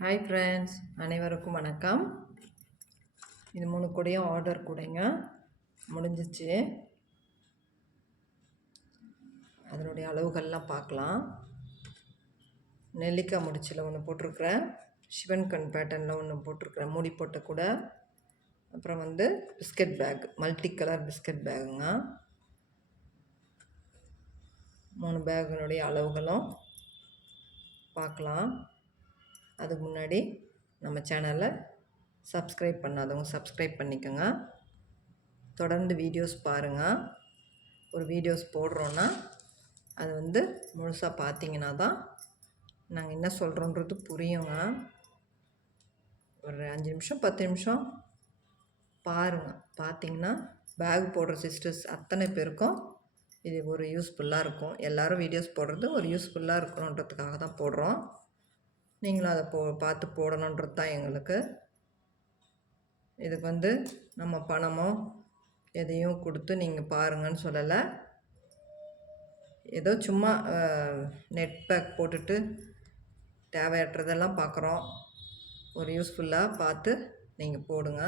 Hi friends, அனைவருக்கும் வணக்கம். இது 3 கூடையும் ஆர்டர் கூடைங்க முடிஞ்சிச்சு. அதனுடைய அளவுகள்லாம் பார்க்கலாம். நெல்லிக்காய் முடிச்சில் ஒன்று போட்டிருக்கிறேன், சிவன் கண் பேட்டர்னில் ஒன்று போட்டிருக்கிறேன், மூடி போட்ட கூட. அப்புறம் biscuit pack, multi colour biscuit பேக்குங்க. 3 பேக்கினுடைய அளவுகளும் பார்க்கலாம். அதுக்கு முன்னாடி நம்ம சேனலை சப்ஸ்கிரைப் பண்ணாதவங்க சப்ஸ்கிரைப் பண்ணிக்கோங்க. தொடர்ந்து வீடியோஸ் பாருங்கள். ஒரு வீடியோஸ் போடுறோன்னா அது முழுசாக பார்த்தீங்கன்னா தான் நாங்கள் என்ன சொல்கிறோன்றது புரியுங்க. ஒரு 5 நிமிஷம் 10 நிமிஷம் பாருங்கள். பார்த்தீங்கன்னா பேக் போடுற சிஸ்டர்ஸ் அத்தனை பேருக்கும் இது ஒரு யூஸ்ஃபுல்லாக இருக்கும். எல்லோரும் வீடியோஸ் போடுறது ஒரு யூஸ்ஃபுல்லாக இருக்கணுன்றதுக்காக தான் போடுறோம். நீங்களும் அதை பார்த்து போடணுன்றது தான் எங்களுக்கு. இதுக்கு நம்ம பணமோ எதையும் கொடுத்து நீங்கள் பாருங்கன்னு சொல்லலை. ஏதோ சும்மா நெட் பேக் போட்டுட்டு தேவையற்றதெல்லாம் பார்க்குறோம். ஒரு யூஸ்ஃபுல்லாக பார்த்து நீங்கள் போடுங்க.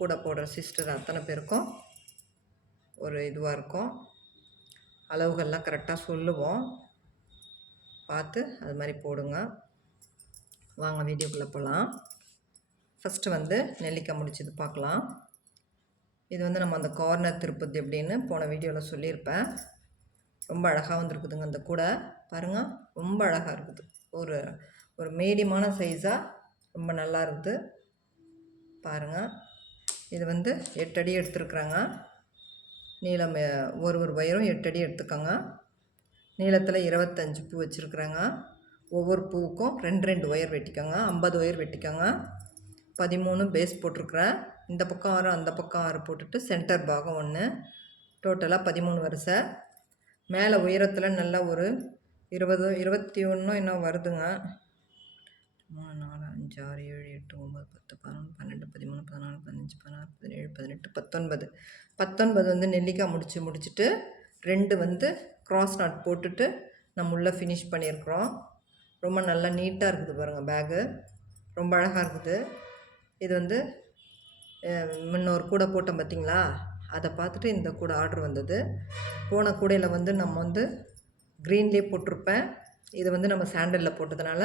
கூட போடுற சிஸ்டர் அத்தனை பேருக்கும் ஒரு இதுவாக இருக்கும். அளவுகள்லாம் கரெக்டாக சொல்லுவோம். பார்த்து அது மாதிரி போடுங்க. வாங்க வீடியோக்குள்ளே போகலாம். ஃபஸ்ட்டு நெல்லிக்காய் முடிச்சது பார்க்கலாம். இது நம்ம அந்த கார்னர் திருப்பது எப்படின்னு போன வீடியோவில் சொல்லியிருப்பேன். ரொம்ப அழகாக வந்துருக்குதுங்க. அந்த கூடை பாருங்கள், ரொம்ப அழகாக இருக்குது. ஒரு ஒரு மீடியமான சைஸாக ரொம்ப நல்லா இருக்குது பாருங்கள். இது 8 அடி எடுத்துருக்குறாங்க. நீளம் ஒரு வயரும் 8 அடி எடுத்துக்கோங்க. நீளத்தில் 25 பூ வச்சுருக்குறாங்க. ஒவ்வொரு பூவுக்கும் 2 ஒயர் வெட்டிக்கோங்க. 50 ஒயர் வெட்டிக்கோங்க. 13 பேஸ் போட்டிருக்குறேன். இந்த பக்கம் 6 அந்த பக்கம் 6 போட்டுட்டு சென்டர் பாகம் 1, டோட்டலாக 13 வரிசை. மேலே உயரத்தில் நல்லா ஒரு 20 21 இன்னும் வருதுங்க. 3 4 5 6 7 8 9 10 11 12 13 14 15 16 17 18 19 நெல்லிக்காய் முடிச்சுட்டு 2 க்ராஸ் நாட் போட்டுட்டு நம்ம உள்ளே ஃபினிஷ் பண்ணியிருக்கிறோம். ரொம்ப நல்லா நீட்டாக இருக்குது பாருங்கள். பேகு ரொம்ப அழகாக இருக்குது. இது முன்னொரு கூடை போட்டோம் பார்த்திங்களா, அதை பார்த்துட்டு இந்த கூடை ஆர்டர் வந்தது. போன கூடையில் நம்ம க்ரீன்லேயே போட்டிருப்பேன். இது நம்ம சாண்டலில் போட்டதுனால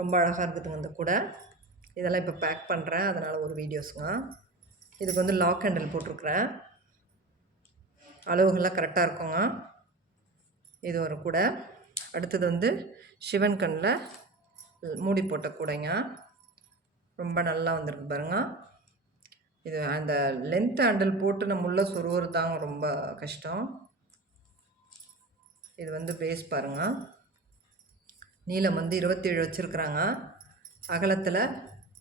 ரொம்ப அழகாக இருக்குதுங்க இந்த கூடை. இதெல்லாம் இப்போ பேக் பண்ணுறேன், அதனால் ஒரு வீடியோஸுங்க. இதுக்கு லாக் ஹேண்டில் போட்டிருக்குறேன். அளவுகள்லாம் கரெக்டாக இருக்குங்க. இது ஒரு கூடை. அடுத்தது சிவன் கண்ணில் மூடி போட்ட கூடைங்க. ரொம்ப நல்லா வந்திருக்கு பாருங்கள். இது அந்த லென்த் ஹேண்டில் போட்டு நம்ம உள்ள சொருவது தாங்க ரொம்ப கஷ்டம். இது பேஸ் பாருங்கள். நீளம் 27 வச்சுருக்குறாங்க. அகலத்தில்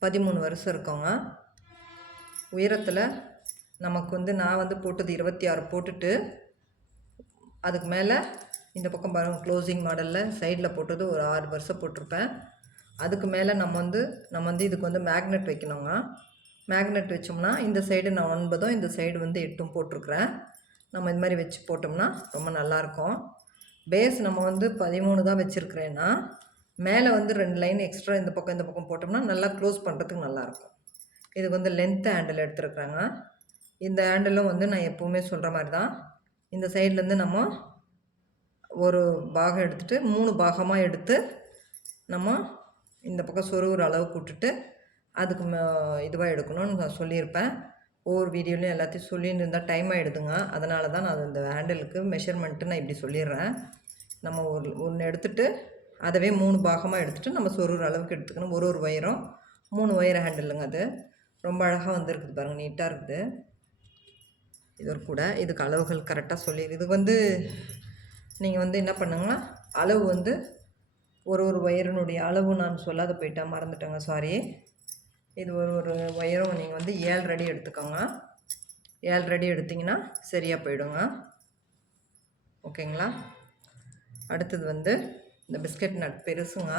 13 வருஷம் இருக்கோங்க. உயரத்தில் நமக்கு நான் போட்டது 26 போட்டுட்டு அதுக்கு மேலே இந்த பக்கம் பாருங்கள், க்ளோசிங் மாடலில் சைடில் போட்டது ஒரு 6 வருஷம் போட்டிருப்பேன். அதுக்கு மேலே நம்ம இதுக்கு மேக்னெட் வைக்கணுங்க. மேக்னெட் வச்சோம்னா இந்த சைடு நான் 9, இந்த சைடு 8 போட்டிருக்கிறேன். நம்ம இது மாதிரி வச்சு போட்டோம்னா ரொம்ப நல்லாயிருக்கும். பேஸ் நம்ம 13 தான் வச்சுருக்கிறேன்னா மேலே 2 லைன் எக்ஸ்ட்ரா இந்த பக்கம் போட்டோம்னா நல்லா க்ளோஸ் பண்ணுறதுக்கு நல்லாயிருக்கும். இதுக்கு லென்த் ஹேண்டில் எடுத்துருக்குறாங்க. இந்த ஹேண்டிலும் நான் எப்போவுமே சொல்கிற மாதிரி தான். இந்த சைட்லேருந்து நம்ம ஒரு பாகம் எடுத்துகிட்டு 3 பாகமாக எடுத்து நம்ம இந்த பக்கம் சொருகிற அளவுக்கு விட்டுட்டு அதுக்கு இதுவாக எடுக்கணும்னு நான் சொல்லியிருப்பேன். ஒவ்வொரு வீடியோலையும் எல்லாத்தையும் சொல்லின்னு இருந்தால் டைம் ஆகிடுதுங்க. அதனால தான் நான் இந்த ஹேண்டிலுக்கு மெஷர்மெண்ட்டு நான் இப்படி சொல்லிடுறேன். நம்ம ஒன்று எடுத்துகிட்டு அதவே 3 பாகமாக எடுத்துகிட்டு நம்ம சொருகிற அளவுக்கு எடுத்துக்கணும். ஒரு ஒயரும் 3 ஒயர் ஹேண்டிலுங்க. அது ரொம்ப அழகாக வந்துருக்குது பாருங்கள், நீட்டாக இருக்குது. இது ஒரு கூட. இதுக்கு அளவுகள் கரெக்டாக சொல்லிடு. இது நீங்கள் என்ன பண்ணுங்கன்னா அளவு ஒரு ஒயரினுடைய அளவு நான் சொல்லாத போயிட்டேன், மறந்துட்டேங்க, சாரி. இது ஒரு ஒயரும் நீங்கள் 7 அடி எடுத்துக்கோங்க. 7 அடி எடுத்திங்கன்னா சரியாக போயிடுங்க. ஓகேங்களா? அடுத்தது இந்த பிஸ்கட் நட் பெருசுங்க.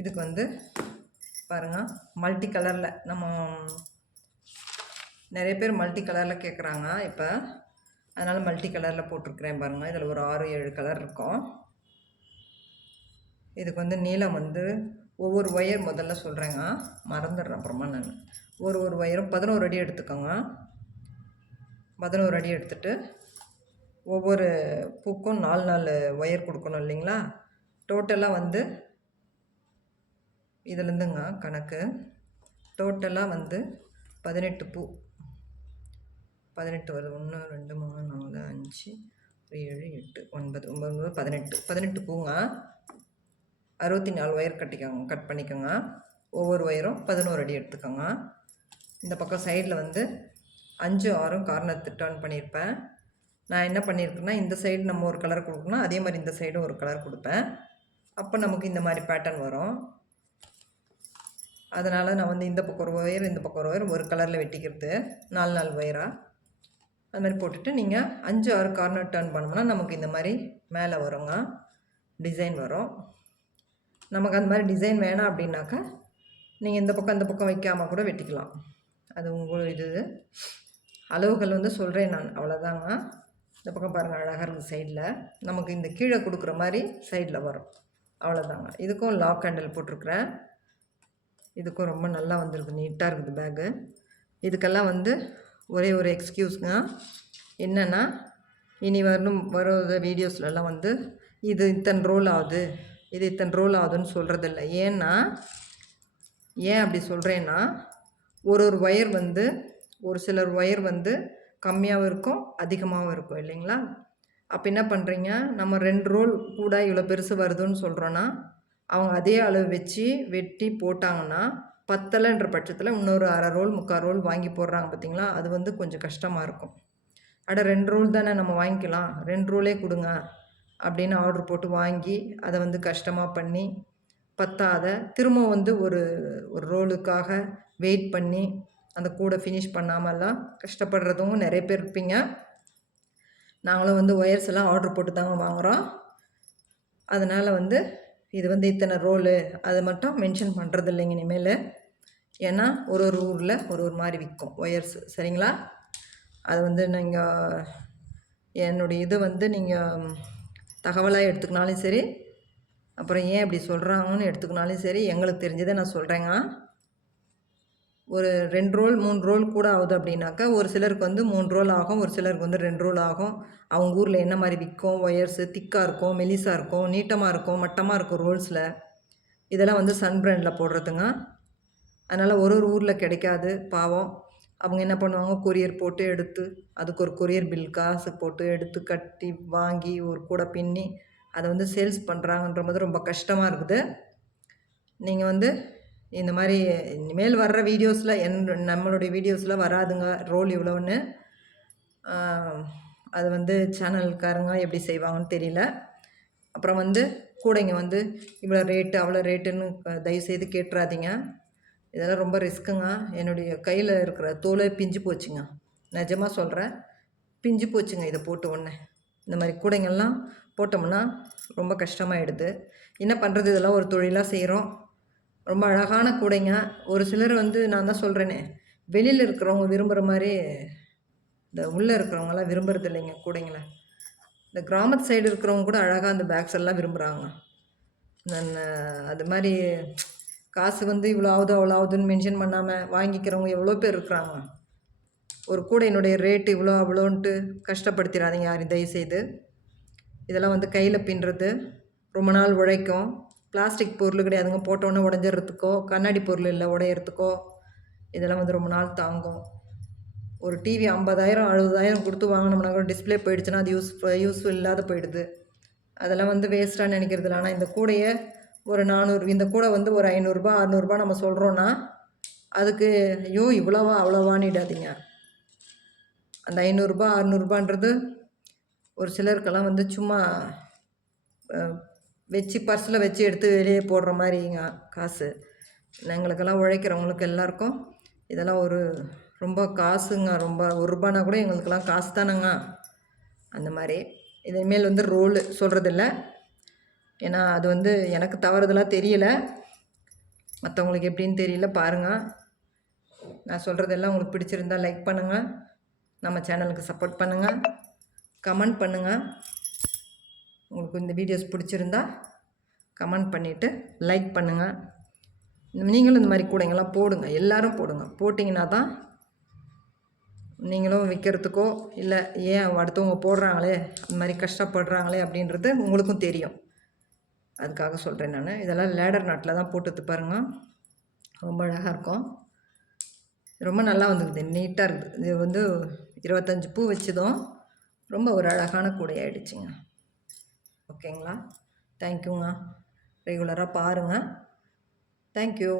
இதுக்கு பாருங்கள், மல்டி கலரில் நம்ம நிறைய பேர் மல்டி கலரில் கேட்குறாங்க இப்போ. அதனால் மல்டி கலரில் போட்டிருக்கிறேன் பாருங்கள். இதில் ஒரு 6-7 கலர் இருக்கும். இதுக்கு வந்து நீளம் வந்து ஒவ்வொரு ஒயர் முதல்ல சொல்கிறேங்க, மறந்துடுறேன் அப்புறமா நான். ஒரு ஒயரும் 11 அடி எடுத்துக்கோங்க. 11 அடி எடுத்துகிட்டு ஒவ்வொரு பூக்கும் 4 ஒயர் கொடுக்கணும் இல்லைங்களா. டோட்டலாக வந்து இதுலேருந்துங்க கணக்கு டோட்டலாக வந்து 18 பூ, 18 வருது. 1 2 3 4 5 7 8 9 9 18 பூங்க. 64 ஒயர் கட் பண்ணிக்கோங்க. ஒவ்வொரு ஒயரும் 11 அடி எடுத்துக்கோங்க. இந்த பக்கம் சைடில் வந்து 5 6 கார்னர் டர்ன் பண்ணியிருப்பேன். நான் என்ன பண்ணியிருக்கேன்னா, இந்த சைடு நம்ம ஒரு கலர் கொடுக்கணும், அதே மாதிரி இந்த சைடும் ஒரு கலர் கொடுப்பேன். அப்போ நமக்கு இந்த மாதிரி பேட்டர்ன் வரும். அதனால் நான் வந்து இந்த பக்கம் ஒரு ஒயர், இந்த பக்கம் ஒரு ஒயர் ஒரு கலரில் வெட்டிக்கிறது 4 ஒயராக அது மாதிரி போட்டுட்டு நீங்கள் 5 6 கார்னர் டர்ன் பண்ணோம்னா நமக்கு இந்த மாதிரி மேலே வருங்க, டிசைன் வரும். நமக்கு அந்த மாதிரி டிசைன் வேணாம் அப்படின்னாக்கா நீங்கள் இந்த பக்கம் அந்த பக்கம் வைக்காமல் கூட வெட்டிக்கலாம். அது உங்கள் இது. அளவுகள் வந்து சொல்கிறேன் நான், அவ்வளோதாங்க. இந்த பக்கம் பாருங்கள் அழகாக இருக்குது. சைடில் நமக்கு இந்த கீழே கொடுக்குற மாதிரி சைடில் வரும், அவ்வளோதாங்க. இதுக்கும் லாக் ஹேண்டில் போட்டிருக்குறேன். இதுக்கும் ரொம்ப நல்லா வந்திருக்கு, நீட்டாக இருக்குது பேக்கு. இதுக்கெல்லாம் வந்து ஒரே ஒரு எக்ஸ்கியூஸுங்க, என்னென்னா இனி வர வீடியோஸ்லலாம் வந்து இது இத்தனை ரோல் ஆகுது, இது இத்தனை ரோல் ஆகுதுன்னு சொல்கிறதில்ல. ஏன் அப்படி சொல்கிறேன்னா, ஒரு ஒயர் வந்து ஒரு சிலர் ஒயர் வந்து கம்மியாகவும் இருக்கும் அதிகமாகவும் இருக்கும் இல்லைங்களா. அப்போ என்ன பண்ணுறீங்க, நம்ம 2 ரோல் கூட இவ்வளோ பெருசு வருதுன்னு சொல்கிறோன்னா அவங்க அதே அளவு வச்சு வெட்டி போட்டாங்கன்னா பத்தலைன்ற பட்சத்தில் இன்னொரு 1/2 ரோல் 3/4 ரோல் வாங்கி போடுறாங்க பார்த்தீங்களா. அது வந்து கொஞ்சம் கஷ்டமாக இருக்கும். 2 ரோல் தானே நம்ம வாங்கிக்கலாம், 2 ரோலே கொடுங்க அப்படின்னு ஆர்டர் போட்டு வாங்கி அதை வந்து கஷ்டமாக பண்ணி பத்தாத திரும்ப வந்து ஒரு ரோலுக்காக வெயிட் பண்ணி அந்த கூடை ஃபினிஷ் பண்ணாமலாம் கஷ்டப்படுறதும் நிறைய பேர் இருப்பீங்க. நாங்களும் வந்து ஒயர்ஸ் எல்லாம் ஆர்டர் போட்டு தாங்க வாங்குகிறோம். அதனால் வந்து இது வந்து இத்தனை ரோலு அதை மட்டும் மென்ஷன் பண்ணுறது இல்லைங்க இனிமேல். ஏன்னா ஒரு ஊரில் ஒரு மாதிரி விற்கும் ஒயர்ஸ், சரிங்களா. அது வந்து நீங்கள் என்னுடைய இது வந்து நீங்கள் தகவலாக எடுத்துக்கினாலும் சரி, அப்புறம் ஏன் அப்படி சொல்கிறாங்கன்னு எடுத்துக்கினாலும் சரி, எங்களுக்கு தெரிஞ்சதை நான் சொல்கிறேங்க. ஒரு 2 ரோல் 3 ரோல் கூட ஆகுது அப்படின்னாக்கா ஒரு சிலருக்கு வந்து 3 ரோல் ஆகும், ஒரு சிலருக்கு வந்து 2 ரோல் ஆகும். அவங்க ஊரில் என்ன மாதிரி விற்கும் ஒயர்ஸு, திக்காக இருக்கும், மெலிசாக இருக்கும், நீட்டமாக இருக்கும், மட்டமாக இருக்கும் ரோல்ஸில். இதெல்லாம் வந்து சன் பிராண்டில் போடுறதுங்க. அதனால் ஒரு ஊரில் கிடைக்காது பாவம். அவங்க என்ன பண்ணுவாங்க, கொரியர் போட்டு எடுத்து அதுக்கு ஒரு கொரியர் பில் காசு போட்டு எடுத்து கட்டி வாங்கி ஒரு கூட பின்னி அதை வந்து சேல்ஸ் பண்ணுறாங்கன்ற போது ரொம்ப கஷ்டமாக இருக்குது. நீங்கள் வந்து இந்த மாதிரி இனிமேல் வர்ற வீடியோஸில் நம்மளுடைய வீடியோஸில் வராதுங்க ரோல் இவ்வளோன்னு. அது வந்து சேனல்காரங்க எப்படி செய்வாங்கன்னு தெரியல. அப்புறம் வந்து கூடைங்க வந்து இவ்வளோ ரேட்டு அவ்வளோ ரேட்டுன்னு தயவுசெய்து கேட்டுறாதீங்க. இதெல்லாம் ரொம்ப ரிஸ்க்குங்க. என்னுடைய கையில் இருக்கிற தோலை பிஞ்சு போச்சுங்க, நிஜமாக சொல்கிறேன், பிஞ்சு போச்சுங்க. இதை போட்ட உடனே இந்த மாதிரி கூடைங்கள்லாம் போட்டோம்னா ரொம்ப கஷ்டமாயிடுது. என்ன பண்ணுறது, இதெல்லாம் ஒரு தொழிலாக செய்கிறோம். ரொம்ப அழகான கூடைங்க. ஒரு சிலர் வந்து நான் தான் சொல்கிறேனே, வெளியில் இருக்கிறவங்க விரும்புகிற மாதிரி இந்த உள்ளே இருக்கிறவங்களாம் விரும்புறது இல்லைங்க கூடைங்கள. இந்த கிராமத்து சைடு இருக்கிறவங்க கூட அழகாக அந்த பேக்ஸ் எல்லாம் விரும்புகிறாங்க. நான் அது மாதிரி காசு வந்து இவ்வளோ ஆகுது அவ்வளோ ஆகுதுன்னு மென்ஷன் பண்ணாமல் வாங்கிக்கிறவங்க எவ்வளோ பேர் இருக்கிறாங்க. ஒரு கூடையினுடைய ரேட்டு இவ்வளோ அவ்வளோன்ட்டு கஷ்டப்படுத்திடாதீங்க யாரும் தயவுசெய்து. இதெல்லாம் வந்து கையில் பின்னுறது ரொம்ப நாள் உழைக்கும். பிளாஸ்டிக் பொருள் கிடையாதுங்க, போட்டோன்னே உடஞ்சிட்றதுக்கோ, கண்ணாடி பொருள் இல்லை உடையிறதுக்கோ. இதெல்லாம் வந்து ரொம்ப நாள் தாங்கும். ஒரு டிவி 50,000 60,000 கொடுத்து வாங்கினோம்னா கூட டிஸ்பிளே போயிடுச்சுன்னா அது யூஸ்ஃபுல் இல்லாத போயிடுது. அதெல்லாம் வந்து வேஸ்ட்டாக நினைக்கிறது இல்லை. ஆனால் இந்த கூடையை ஒரு 400, இந்த கூடை வந்து ஒரு 500 600 நம்ம சொல்கிறோன்னா அதுக்கு ஐயோ இவ்வளோவா அவ்வளோவான்னிடாதீங்க. அந்த 500 600 ஒரு சிலருக்கெல்லாம் வந்து சும்மா வச்சு பர்ஸில் வச்சு எடுத்து வெளியே போடுற மாதிரிங்க காசு. எங்களுக்கெல்லாம் உழைக்கிறவங்களுக்கு எல்லாருக்கும் இதெல்லாம் ஒரு ரொம்ப காசுங்க. ரொம்ப ₹1 கூட எங்களுக்கெல்லாம் காசு தானேங்க. அந்த மாதிரி இனிமேல் வந்து ரோல் சொல்கிறதில்ல. ஏன்னா அது வந்து எனக்கு தவறுதலாக தெரியல, மற்றவங்களுக்கு எப்படின்னு தெரியல. பாருங்கள், நான் சொல்கிறதெல்லாம் உங்களுக்கு பிடிச்சிருந்தால் லைக் பண்ணுங்கள், நம்ம சேனலுக்கு சப்போர்ட் பண்ணுங்கள், கமெண்ட் பண்ணுங்கள். உங்களுக்கு இந்த வீடியோஸ் பிடிச்சிருந்தா கமெண்ட் பண்ணிவிட்டு லைக் பண்ணுங்கள். நீங்களும் இந்த மாதிரி கூடைங்கள்லாம் போடுங்க, எல்லோரும் போடுங்க. போட்டிங்கன்னா தான் நீங்களும் விற்கிறதுக்கோ இல்லை ஏன் அடுத்தவங்க போடுறாங்களே இந்த மாதிரி கஷ்டப்படுறாங்களே அப்படின்றது உங்களுக்கும் தெரியும். அதுக்காக சொல்கிறேன் நான். இதெல்லாம் லேடர் நாட்டில் தான் போட்டுட்டு பாருங்கள், ரொம்ப அழகாக இருக்கும். ரொம்ப நல்லா வந்துருக்குது, நீட்டாக இருக்குது. இது வந்து 25 பூ வச்சதும் ரொம்ப ஒரு அழகான கூடை ஆகிடுச்சிங்க. ஓகேங்களா? தேங்க்யூங்க. ரெகுலராக பாருங்கள். தேங்க்யூ.